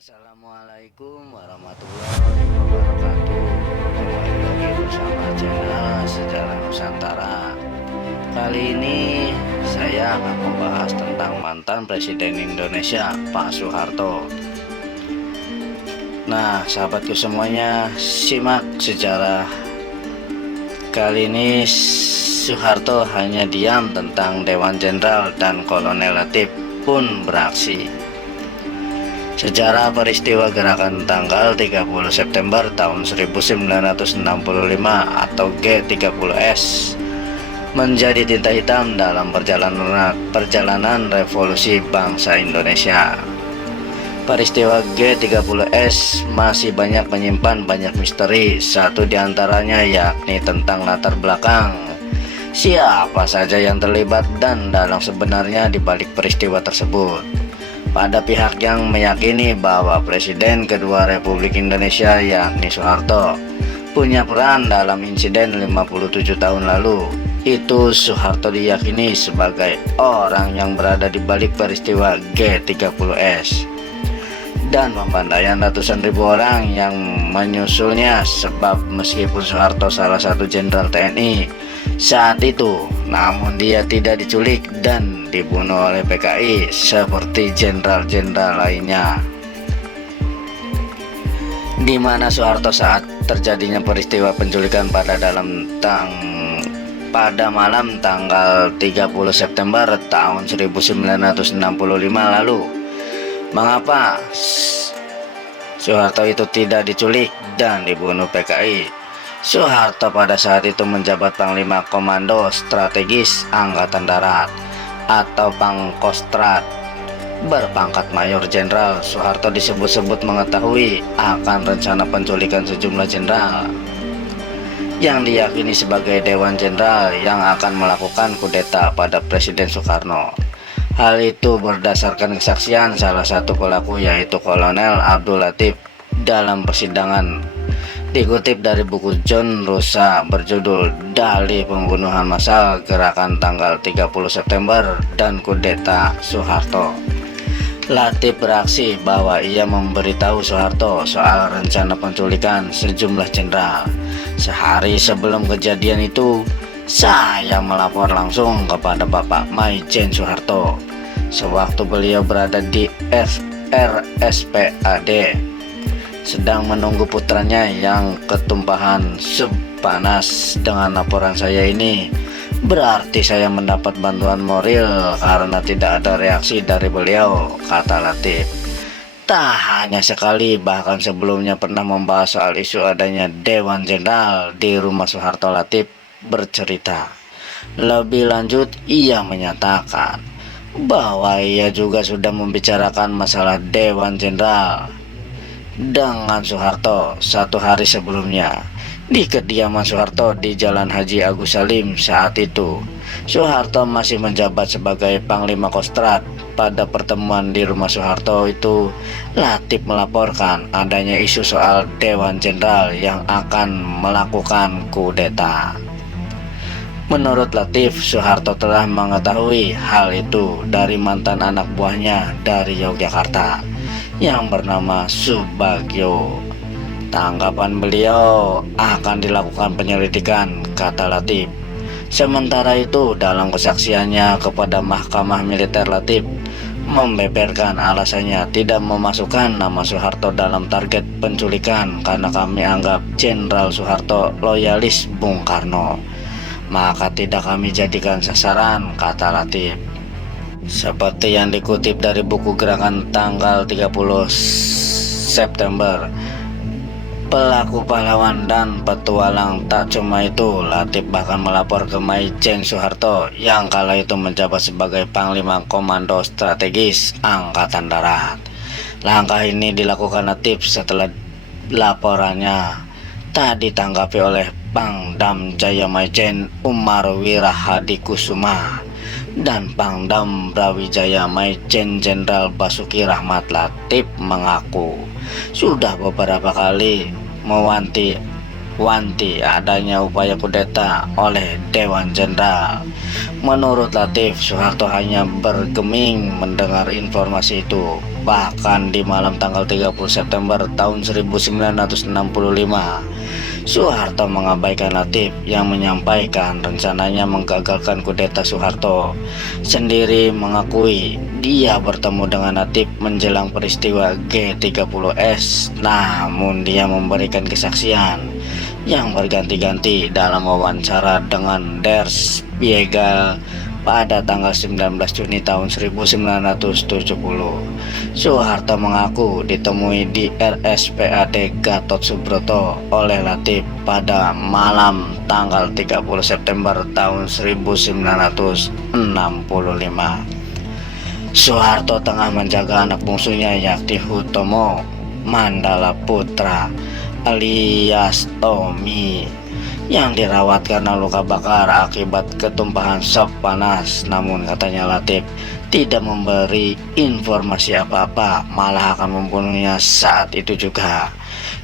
Assalamualaikum warahmatullahi wabarakatuh. Kembali lagi bersama channel Sejarah Nusantara. Kali ini saya akan membahas tentang mantan Presiden Indonesia Pak Soeharto. Nah, sahabatku semuanya, simak sejarah. Kali ini Soeharto hanya diam tentang Dewan Jenderal dan Kolonel Latif pun beraksi. Sejarah peristiwa gerakan tanggal 30 September tahun 1965 atau G30S menjadi tinta hitam dalam perjalanan revolusi bangsa Indonesia. Peristiwa G30S masih banyak menyimpan banyak misteri. Satu diantaranya yakni tentang latar belakang siapa saja yang terlibat dan dalang sebenarnya di balik peristiwa tersebut. Pada pihak yang meyakini bahwa Presiden kedua Republik Indonesia yakni Soeharto punya peran dalam insiden 57 tahun lalu, itu Soeharto diyakini sebagai orang yang berada di balik peristiwa G30S dan pembantaian ratusan ribu orang yang menyusulnya. Sebab meskipun Soeharto salah satu jenderal TNI saat itu, namun dia tidak diculik dan dibunuh oleh PKI seperti jenderal-jenderal lainnya. Di mana Soeharto saat terjadinya peristiwa penculikan pada malam tanggal 30 September tahun 1965 lalu. Mengapa Soeharto itu tidak diculik dan dibunuh PKI? Soeharto pada saat itu menjabat Panglima Komando Strategis Angkatan Darat atau Pangkostrat, berpangkat Mayor Jenderal. Soeharto disebut-sebut mengetahui akan rencana penculikan sejumlah jenderal yang diyakini sebagai Dewan Jenderal yang akan melakukan kudeta pada Presiden Soekarno. Hal itu berdasarkan kesaksian salah satu pelaku, yaitu Kolonel Abdul Latif dalam persidangan. Dikutip dari buku John Rusa berjudul Dalih Pembunuhan Massal Gerakan Tanggal 30 September dan Kudeta Soeharto. Latif beraksi bahwa ia memberitahu Soeharto soal rencana penculikan sejumlah jenderal. Sehari sebelum kejadian itu, saya melapor langsung kepada Bapak Maijen Soeharto sewaktu beliau berada di RSPAD sedang menunggu putranya yang ketumpahan sup panas. Dengan laporan saya ini berarti saya mendapat bantuan moral karena tidak ada reaksi dari beliau, kata Latif. Tak hanya sekali, bahkan sebelumnya pernah membahas soal isu adanya Dewan Jenderal di rumah Soeharto. Latif bercerita lebih lanjut, ia menyatakan bahwa ia juga sudah membicarakan masalah Dewan Jenderal dengan Soeharto satu hari sebelumnya di kediaman Soeharto di Jalan Haji Agus Salim. Saat itu Soeharto masih menjabat sebagai Panglima Kostrat. Pada pertemuan di rumah Soeharto itu, Latif melaporkan adanya isu soal Dewan Jenderal yang akan melakukan kudeta. Menurut Latif, Soeharto telah mengetahui hal itu dari mantan anak buahnya dari Yogyakarta yang bernama Subagio. Tanggapan beliau, akan dilakukan penyelidikan, kata Latif. Sementara itu, dalam kesaksiannya kepada Mahkamah Militer, Latif membeberkan alasannya tidak memasukkan nama Soeharto dalam target penculikan karena kami anggap Jenderal Soeharto loyalis Bung Karno, maka tidak kami jadikan sasaran, kata Latif. Seperti yang dikutip dari buku Gerakan Tanggal 30 September, pelaku pahlawan dan petualang. Tak cuma itu, Latif bahkan melapor ke Maijen Soeharto yang kala itu menjabat sebagai Panglima Komando Strategis Angkatan Darat. Langkah ini dilakukan Latif setelah laporannya tak ditanggapi oleh Pangdam Jaya Maijen Umar Wirahadi Kusuma dan Pangdam Brawijaya Maijen Jenderal Basuki Rahmat. Latif mengaku sudah beberapa kali mewanti wanti adanya upaya kudeta oleh Dewan Jenderal. Menurut Latif, Soeharto hanya bergeming mendengar informasi itu. Bahkan di malam tanggal 30 September tahun 1965, Soeharto mengabaikan Latif yang menyampaikan rencananya menggagalkan kudeta. Soeharto sendiri mengakui dia bertemu dengan Latif menjelang peristiwa G30S, namun dia memberikan kesaksian yang berganti-ganti dalam wawancara dengan Der Spiegel pada tanggal 19 Juni tahun 1970. Soeharto mengaku ditemui di RSPAD Gatot Subroto oleh Latif pada malam tanggal 30 September tahun 1965. Soeharto tengah menjaga anak bungsunya yakni Hutomo Mandala Putra alias Tommy yang dirawat karena luka bakar akibat ketumpahan sop panas. Namun katanya Latif tidak memberi informasi apa-apa, malah akan membunuhnya saat itu juga.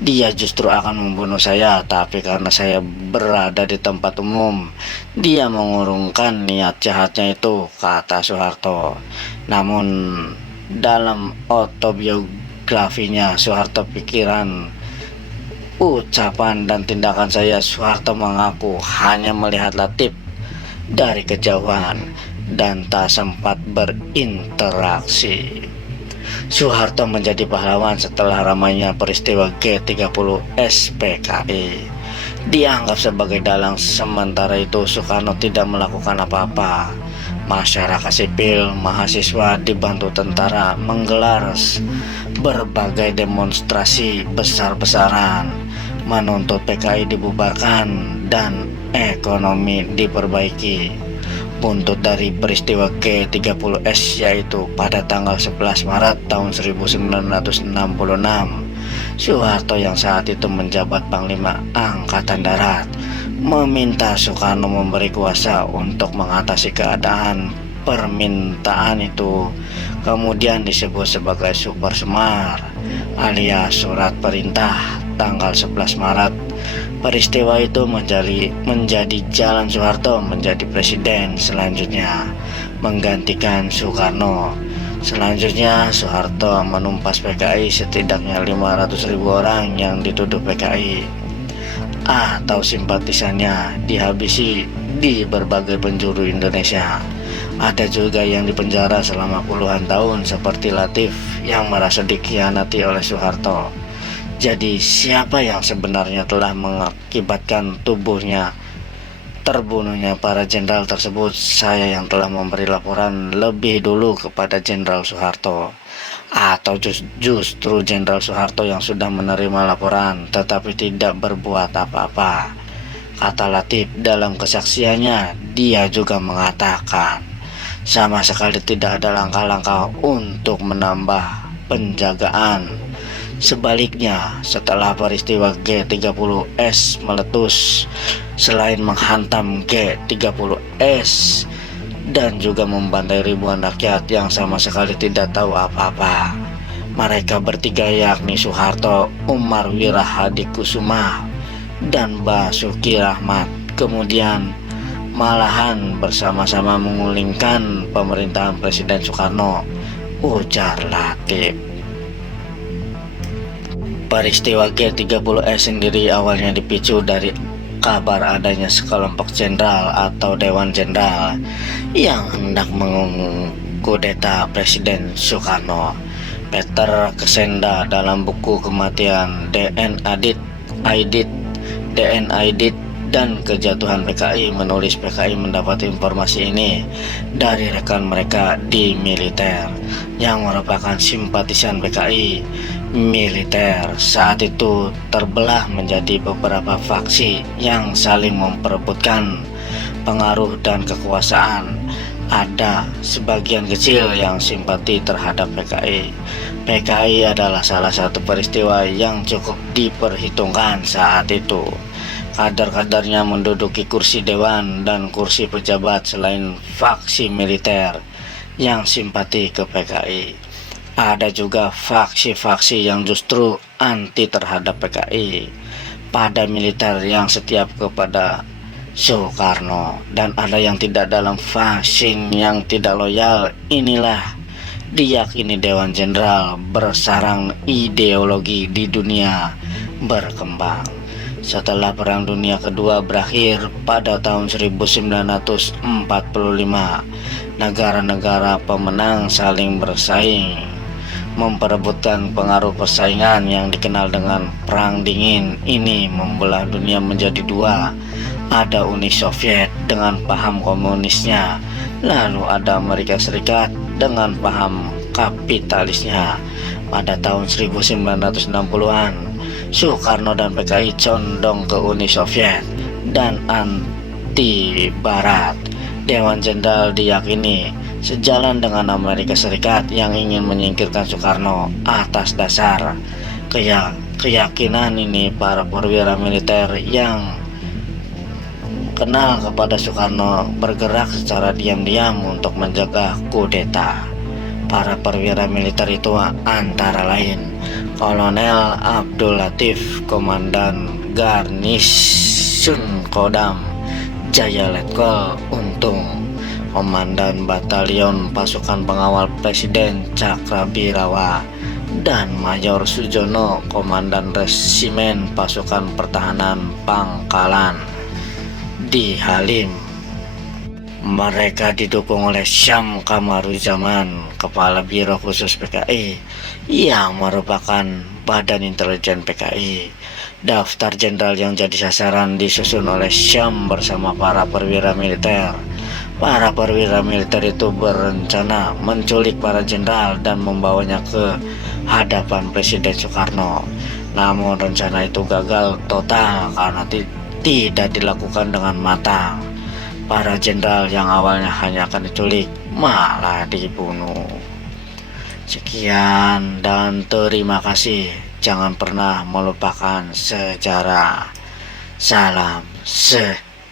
Dia justru akan membunuh saya, tapi karena saya berada di tempat umum, dia mengurungkan niat jahatnya itu, kata Soeharto. Namun dalam autobiografinya Soeharto, pikiran, ucapan dan tindakan saya, Soeharto mengaku hanya melihat Latif dari kejauhan dan tak sempat berinteraksi. Soeharto menjadi pahlawan setelah ramainya peristiwa G30 SPKI. Dianggap sebagai dalang, sementara itu Soekarno tidak melakukan apa-apa. Masyarakat sipil, mahasiswa dibantu tentara menggelar berbagai demonstrasi besar-besaran menuntut PKI dibubarkan dan ekonomi diperbaiki. Buntut dari peristiwa G30S yaitu pada tanggal 11 Maret tahun 1966, Soeharto yang saat itu menjabat Panglima Angkatan Darat meminta Soekarno memberi kuasa untuk mengatasi keadaan. Permintaan itu kemudian disebut sebagai Super Semar alias surat perintah tanggal 11 Maret. Peristiwa itu menjadi jalan Soeharto menjadi presiden selanjutnya, menggantikan Soekarno. Selanjutnya Soeharto menumpas PKI, setidaknya 500.000 orang yang dituduh PKI atau simpatisannya dihabisi di berbagai penjuru Indonesia. Ada juga yang dipenjara selama puluhan tahun seperti Latif yang merasa dikhianati oleh Soeharto. Jadi siapa yang sebenarnya telah mengakibatkan terbunuhnya para jenderal tersebut? Saya yang telah memberi laporan lebih dulu kepada Jenderal Soeharto, atau justru Jenderal Soeharto yang sudah menerima laporan tetapi tidak berbuat apa-apa, kata Latif dalam kesaksiannya. Dia juga mengatakan sama sekali tidak ada langkah-langkah untuk menambah penjagaan. Sebaliknya, setelah peristiwa G30S meletus, selain menghantam G30S dan juga membantai ribuan rakyat yang sama sekali tidak tahu apa-apa, mereka bertiga yakni Soeharto, Umar Wirahadikusuma, dan Basuki Rahmat kemudian malahan bersama-sama mengulingkan pemerintahan Presiden Soekarno, ujar Latif. Peristiwa G30S sendiri awalnya dipicu dari kabar adanya sekelompok jenderal atau Dewan Jenderal yang hendak mengkudeta Presiden Soekarno. Peter Kesenda dalam buku Kematian DNID dan Kejatuhan PKI menulis PKI mendapat informasi ini dari rekan mereka di militer yang merupakan simpatisan PKI. Militer saat itu terbelah menjadi beberapa faksi yang saling memperebutkan pengaruh dan kekuasaan. Ada sebagian kecil yang simpati terhadap PKI. PKI adalah salah satu peristiwa yang cukup diperhitungkan saat itu. Kader-kadernya menduduki kursi dewan dan kursi pejabat selain faksi militer yang simpati ke PKI. Ada juga faksi-faksi yang justru anti terhadap PKI. pada militer yang setia kepada Soekarno, dan ada yang tidak dalam fasing yang tidak loyal. Inilah diyakini Dewan Jenderal bersarang ideologi di dunia berkembang. Setelah Perang Dunia Kedua berakhir pada tahun 1945, negara-negara pemenang saling bersaing memperebutkan pengaruh. Persaingan yang dikenal dengan Perang Dingin ini membelah dunia menjadi dua. Ada Uni Soviet dengan paham komunisnya, lalu ada Amerika Serikat dengan paham kapitalisnya. Pada tahun 1960-an, Soekarno dan PKI condong ke Uni Soviet dan anti Barat. Dewan Jenderal diyakini sejalan dengan Amerika Serikat yang ingin menyingkirkan Soekarno. Atas dasar keyakinan ini, para perwira militer yang kenal kepada Soekarno bergerak secara diam-diam untuk menjaga kudeta. Para perwira militer itu antara lain Kolonel Abdul Latif, Komandan Garnisun Kodam Jaya Letkol Untung, Komandan Batalion Pasukan Pengawal Presiden Cakrabirawa, dan Mayor Sujono, Komandan Resimen Pasukan Pertahanan Pangkalan di Halim. Mereka didukung oleh Syam Kamaruzaman, Kepala Biro Khusus PKI, yang merupakan badan intelijen PKI. Daftar jenderal yang jadi sasaran disusun oleh Syam bersama para perwira militer. Para perwira militer itu berencana menculik para jenderal dan membawanya ke hadapan Presiden Soekarno. Namun rencana itu gagal total karena tidak dilakukan dengan matang. Para jenderal yang awalnya hanya akan diculik malah dibunuh. Sekian dan terima kasih. Jangan pernah melupakan sejarah. Salam sejarah.